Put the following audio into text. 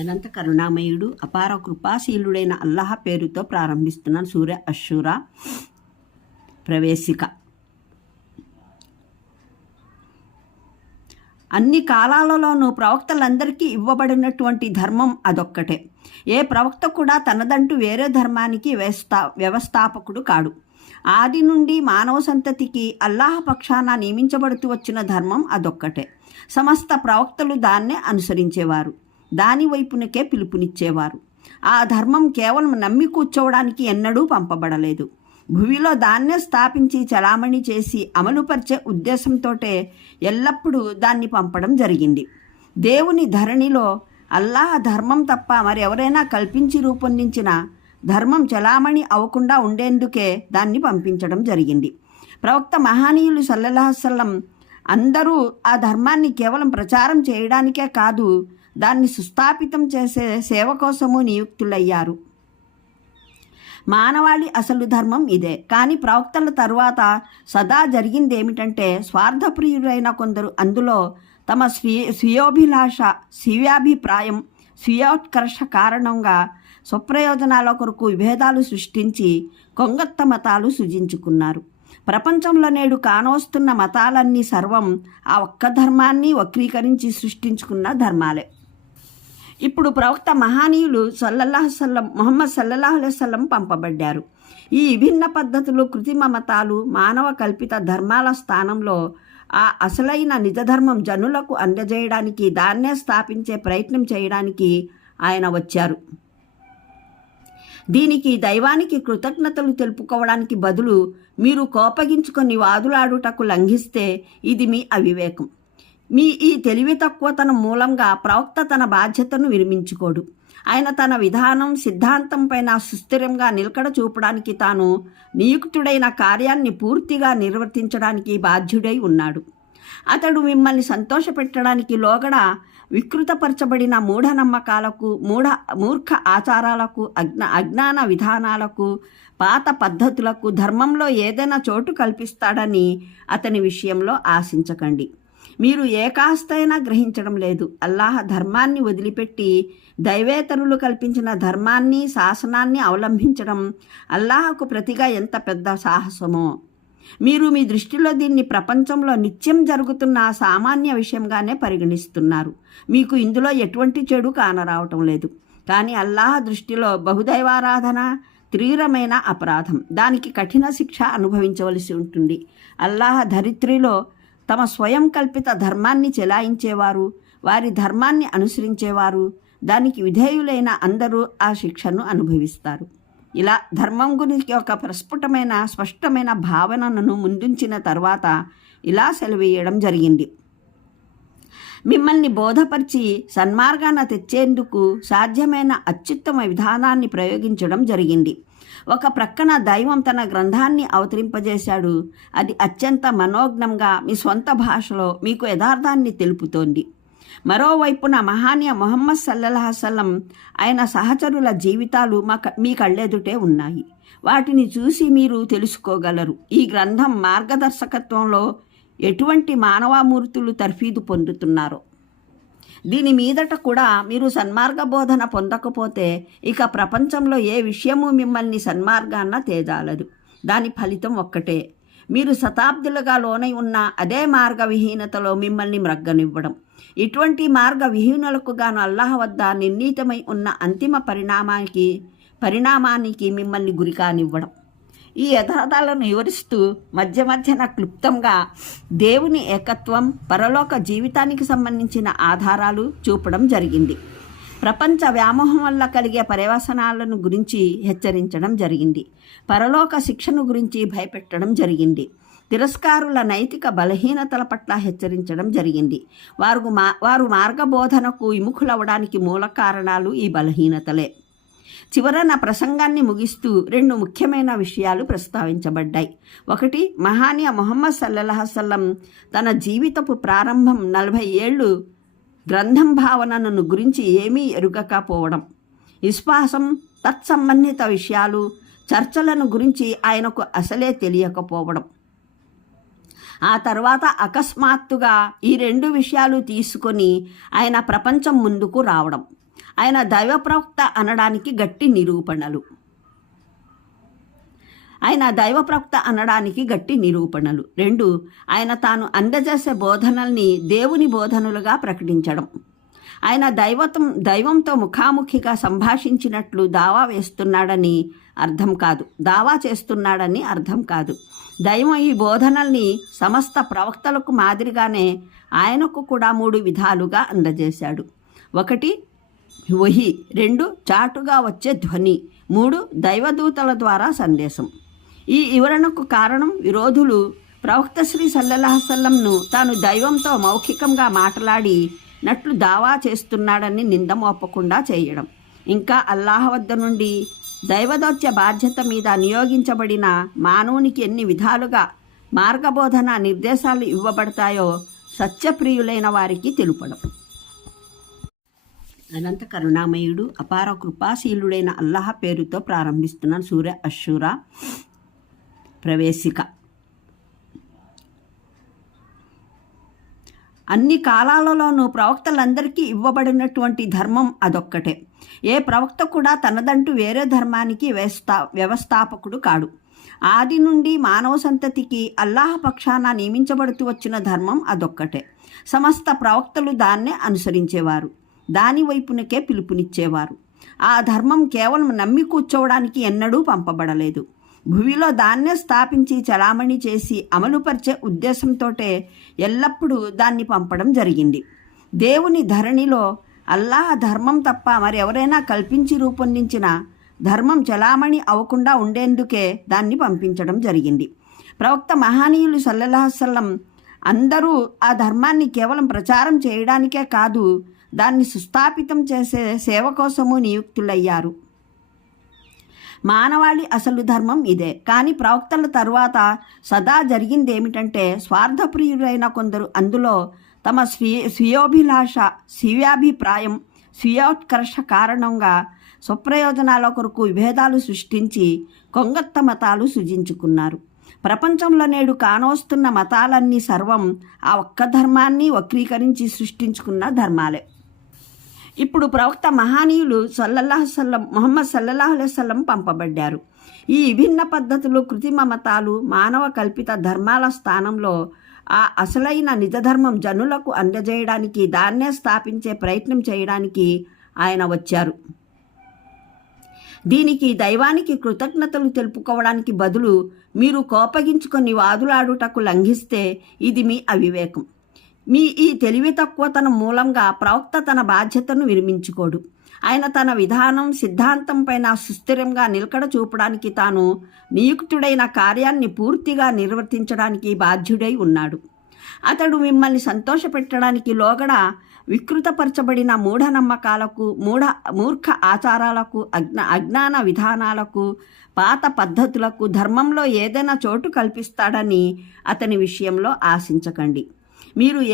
అనంత కరుణామయుడు అపార కృపాశీలుడైన అల్లాహ పేరుతో ప్రారంభిస్తున్నాను సూర్య అశూర ప్రవేశిక. అన్ని కాలాలలోనూ ప్రవక్తలందరికీ ఇవ్వబడినటువంటి ధర్మం అదొక్కటే. ఏ ప్రవక్త కూడా తనదంటూ వేరే ధర్మానికి వ్యవస్థా వ్యవస్థాపకుడు కాడు. ఆది నుండి మానవ సంతతికి అల్లాహ పక్షాన నియమించబడుతూ వచ్చిన ధర్మం అదొక్కటే. సమస్త ప్రవక్తలు దాన్నే అనుసరించేవారు. దాని వైపునకే పిలుపునిచ్చేవారు. ఆ ధర్మం కేవలం నమ్మి కూర్చోవడానికి ఎన్నడూ పంపబడలేదు. భూమిలో దాన్నే స్థాపించి చలామణి చేసి అమలుపరిచే ఉద్దేశంతోటే ఎల్లప్పుడూ దాన్ని పంపడం జరిగింది. దేవుని ధరణిలో అల్లాహ్ ధర్మం తప్ప మరెవరైనా కల్పించి రూపొందించిన ధర్మం చలామణి అవ్వకుండా ఉండేందుకే దాన్ని పంపించడం జరిగింది. ప్రవక్త మహానీయులు సల్లల్లాహసల్లం అందరూ ఆ ధర్మాన్ని కేవలం ప్రచారం చేయడానికే కాదు దాన్ని సుస్థాపితం చేసే సేవ కోసము నియుక్తులయ్యారు. మానవాళి అసలు ధర్మం ఇదే. కానీ ప్రవక్తల తరువాత సదా జరిగింది ఏమిటంటే స్వార్థప్రియులైన కొందరు అందులో తమ స్వీయ స్వీయోభిలాష స్వీయాభిప్రాయం స్వీయోత్కర్ష కారణంగా స్వప్రయోజనాల కొరకు విభేదాలు సృష్టించి కొంగత్త మతాలు సృజించుకున్నారు. ప్రపంచంలో నేడు కానోస్తున్న మతాలన్నీ సర్వం ఆ ఒక్క ధర్మాన్ని వక్రీకరించి సృష్టించుకున్న ధర్మాలే. ఇప్పుడు ప్రవక్త మహానీయులు సల్లల్లాహు సల్లం మొహమ్మద్ సల్లల్లాహు అలైవల్లం పంపబడ్డారు. ఈ విభిన్న పద్ధతులు కృత్రిమ మతాలు మానవ కల్పిత ధర్మాల స్థానంలో ఆ అసలైన నిజధర్మం జనులకు అందజేయడానికి దాన్నే స్థాపించే ప్రయత్నం చేయడానికి ఆయన వచ్చారు. దీనికి దైవానికి కృతజ్ఞతలు తెలుపుకోవడానికి బదులు మీరు కోపగించుకొని వాదులాడుటకు లంఘిస్తే ఇది మీ అవివేకం. మీ ఈ తెలివి తక్కువతనం మూలంగా ప్రవక్త తన బాధ్యతను విరమించుకోడు. ఆయన తన విధానం సిద్ధాంతం పైన సుస్థిరంగా నిలకడ చూపడానికి తాను నియుక్తుడైన కార్యాన్ని పూర్తిగా నిర్వర్తించడానికి బాధ్యుడై ఉన్నాడు. అతడు మిమ్మల్ని సంతోషపెట్టడానికి లోగడ వికృతపరచబడిన మూఢనమ్మకాలకు మూఢ మూర్ఖ ఆచారాలకు అజ్ఞ అజ్ఞాన విధానాలకు పాత పద్ధతులకు ధర్మంలో ఏదైనా చోటు కల్పిస్తాడని అతని విషయంలో ఆశించకండి. మీరు ఏ కాస్తైనా గ్రహించడం లేదు. అల్లాహ ధర్మాన్ని వదిలిపెట్టి దైవేతరులు కల్పించిన ధర్మాన్ని శాసనాన్ని అవలంబించడం అల్లాహకు ప్రతిగా ఎంత పెద్ద సాహసమో. మీరు మీ దృష్టిలో దీన్ని ప్రపంచంలో నిత్యం జరుగుతున్న సామాన్య విషయంగానే పరిగణిస్తున్నారు. మీకు ఇందులో ఎటువంటి చెడు కానరావటం లేదు. కానీ అల్లాహ దృష్టిలో బహుదైవారాధన తీవ్రమైన అపరాధం. దానికి కఠిన శిక్ష అనుభవించవలసి ఉంటుంది. అల్లాహ ధరిత్రిలో తమ స్వయం కల్పిత ధర్మాన్ని చెలాయించేవారు వారి ధర్మాన్ని అనుసరించేవారు. దానికి విధేయులైన అందరూ ఆ శిక్షను అనుభవిస్తారు. ఇలా ధర్మం గురించి ఒక ప్రస్ఫుటమైన స్పష్టమైన భావనను ముందుంచిన తర్వాత ఇలా సెలవేయడం జరిగింది. మిమ్మల్ని బోధపరిచి సన్మార్గాన తెచ్చేందుకు సాధ్యమైన అత్యుత్తమ విధానాన్ని ప్రయోగించడం జరిగింది. ఒక ప్రక్కన దైవం తన గ్రంథాన్ని అవతరింపజేశాడు. అది అత్యంత మనోజ్ఞంగా మీ సొంత భాషలో మీకు యథార్థాన్ని తెలుపుతోంది. మరోవైపున మహానీయ మొహమ్మద్ సల్లల్లాహసల్లం ఆయన సహచరుల జీవితాలు మా మీ కళ్ళెదుటే ఉన్నాయి. వాటిని చూసి మీరు తెలుసుకోగలరు. ఈ గ్రంథం మార్గదర్శకత్వంలో ఎటువంటి మానవామూర్తులు తర్ఫీదు పొందుతున్నారో. దీని మీదట కూడా మీరు సన్మార్గ బోధన పొందకపోతే ఇక ప్రపంచంలో ఏ విషయము మిమ్మల్ని సన్మార్గాన్న తేజాలదు. దాని ఫలితం ఒక్కటే. మీరు శతాబ్దులుగా లోనై ఉన్న అదే మార్గ విహీనతలో మిమ్మల్ని మ్రగ్గనివ్వడం. ఇటువంటి మార్గ విహీనులకు గాను అల్లాహ్ వద్ద నిర్ణీతమై ఉన్న అంతిమ పరిణామానికి పరిణామానికి మిమ్మల్ని గురికానివ్వడం. ఈ యథార్థాలను వివరిస్తూ మధ్య మధ్యన క్లుప్తంగా దేవుని ఏకత్వం పరలోక జీవితానికి సంబంధించిన ఆధారాలు చూపడం జరిగింది. ప్రపంచ వ్యామోహం వల్ల కలిగే పర్యవసనాలను గురించి హెచ్చరించడం జరిగింది. పరలోక శిక్షను గురించి భయపెట్టడం జరిగింది. తిరస్కారుల నైతిక బలహీనతల పట్ల హెచ్చరించడం జరిగింది. వారు మా వారు మార్గబోధనకు విముఖులవడానికి మూల కారణాలు ఈ బలహీనతలే. చివర నా ప్రసంగాన్ని ముగిస్తూ రెండు ముఖ్యమైన విషయాలు ప్రస్తావించబడ్డాయి. ఒకటి మహానీయ మొహమ్మద్ సల్లహసల్లం తన జీవితపు ప్రారంభం నలభై ఏళ్ళు గ్రంథం భావనను గురించి ఏమీ ఎరుగకపోవడం. విశ్వాసం తత్సంబంధిత విషయాలు చర్చలను గురించి ఆయనకు అసలే తెలియకపోవడం. ఆ తర్వాత అకస్మాత్తుగా ఈ రెండు విషయాలు తీసుకొని ఆయన ప్రపంచం ముందుకు రావడం. ఆయన దైవ ప్రవక్త అనడానికి గట్టి నిరూపణలు. ఆయన దైవ ప్రవక్త అనడానికి గట్టి నిరూపణలు. రెండు ఆయన తాను అందజేసే బోధనల్ని దేవుని బోధనలుగా ప్రకటించడం. ఆయన దైవతం దైవంతో ముఖాముఖిగా సంభాషించినట్లు దావా వేస్తున్నాడని అర్థం కాదు. దావా చేస్తున్నాడని అర్థం కాదు. దైవం ఈ బోధనల్ని సమస్త ప్రవక్తలకు మాదిరిగానే ఆయనకు కూడా మూడు విధాలుగా అందజేశాడు. ఒకటి వహి రెండు చాటుగా వచ్చే ధ్వని మూడు దైవదూతల ద్వారా సందేశం. ఈ వివరణకు కారణం విరోధులు ప్రవక్త శ్రీ సల్లల్లాహసల్లంను తాను దైవంతో మౌఖికంగా మాట్లాడి నట్లు దావా చేస్తున్నాడని నింద మోపకుండా చేయడం. ఇంకా అల్లాహ్ వద్ద నుండి దైవదౌత్య బాధ్యత మీద నియోగించబడిన మానవునికి ఎన్ని విధాలుగా మార్గబోధన నిర్దేశాలు ఇవ్వబడతాయో సత్యప్రియులైన వారికి తెలుపడం. అనంత కరుణామయుడు అపార కృపాశీలుడైన అల్లాహ పేరుతో ప్రారంభిస్తున్నాను సూర్య అశూర ప్రవేశిక. అన్ని కాలాలలోనూ ప్రవక్తలందరికీ ఇవ్వబడినటువంటి ధర్మం అదొక్కటే. ఏ ప్రవక్త కూడా తనదంటూ వేరే ధర్మానికి వ్యవస్థా వ్యవస్థాపకుడు కాడు. ఆది నుండి మానవ సంతతికి అల్లాహ పక్షాన నియమించబడుతూ వచ్చిన ధర్మం అదొక్కటే. సమస్త ప్రవక్తలు దాన్నే అనుసరించేవారు. దాని వైపునకే పిలుపునిచ్చేవారు. ఆ ధర్మం కేవలం నమ్మి కూర్చోవడానికి ఎన్నడూ పంపబడలేదు. భూమిలో దాన్నే స్థాపించి చలామణి చేసి అమలుపరిచే ఉద్దేశంతోటే ఎల్లప్పుడూ దాన్ని పంపడం జరిగింది. దేవుని ధరణిలో అల్లాహ ధర్మం తప్ప మరి ఎవరైనా కల్పించి రూపొందించిన ధర్మం చలామణి అవ్వకుండా ఉండేందుకే దాన్ని పంపించడం జరిగింది. ప్రవక్త మహానీయులు సల్లల్లాహసల్లం అందరూ ఆ ధర్మాన్ని కేవలం ప్రచారం చేయడానికే కాదు దాన్ని సుస్థాపితం చేసే సేవ కోసము నియుక్తులయ్యారు. మానవాళి అసలు ధర్మం ఇదే. కానీ ప్రవక్తల తరువాత సదా జరిగింది ఏమిటంటే స్వార్థప్రియులైన కొందరు అందులో తమ స్వీయ స్వీయోభిలాష స్వీయాభిప్రాయం స్వీయోత్కర్ష కారణంగా స్వప్రయోజనాల కొరకు విభేదాలు సృష్టించి కొంగత్త మతాలు సృజించుకున్నారు. ప్రపంచంలో నేడు కానోస్తున్న మతాలన్నీ సర్వం ఆ ఒక్క ధర్మాన్ని వక్రీకరించి సృష్టించుకున్న ధర్మాలే. ఇప్పుడు ప్రవక్త మహానీయులు సల్లల్లాహు సల్లం మొహమ్మద్ సల్లల్లాహు అలైవల్లం పంపబడ్డారు. ఈ విభిన్న పద్ధతులు కృత్రిమ మతాలు మానవ కల్పిత ధర్మాల స్థానంలో ఆ అసలైన నిజధర్మం జనులకు అందజేయడానికి దాన్నే స్థాపించే ప్రయత్నం చేయడానికి ఆయన వచ్చారు. దీనికి దైవానికి కృతజ్ఞతలు తెలుపుకోవడానికి బదులు మీరు కోపగించుకొని వాదులాడుటకు లంఘిస్తే ఇది మీ అవివేకం. మీ ఈ తెలివి తక్కువతనం మూలంగా ప్రవక్త తన బాధ్యతను విరమించుకోడు. ఆయన తన విధానం సిద్ధాంతం పైన సుస్థిరంగా నిలకడ చూపడానికి తాను నియుక్తుడైన కార్యాన్ని పూర్తిగా నిర్వర్తించడానికి బాధ్యుడై ఉన్నాడు. అతడు మిమ్మల్ని సంతోషపెట్టడానికి లోగడ వికృతపరచబడిన మూఢనమ్మకాలకు మూఢ మూర్ఖ ఆచారాలకు అజ్ఞ అజ్ఞాన విధానాలకు పాత పద్ధతులకు ధర్మంలో ఏదైనా చోటు కల్పిస్తాడని అతని విషయంలో ఆశించకండి. మీరు ఏ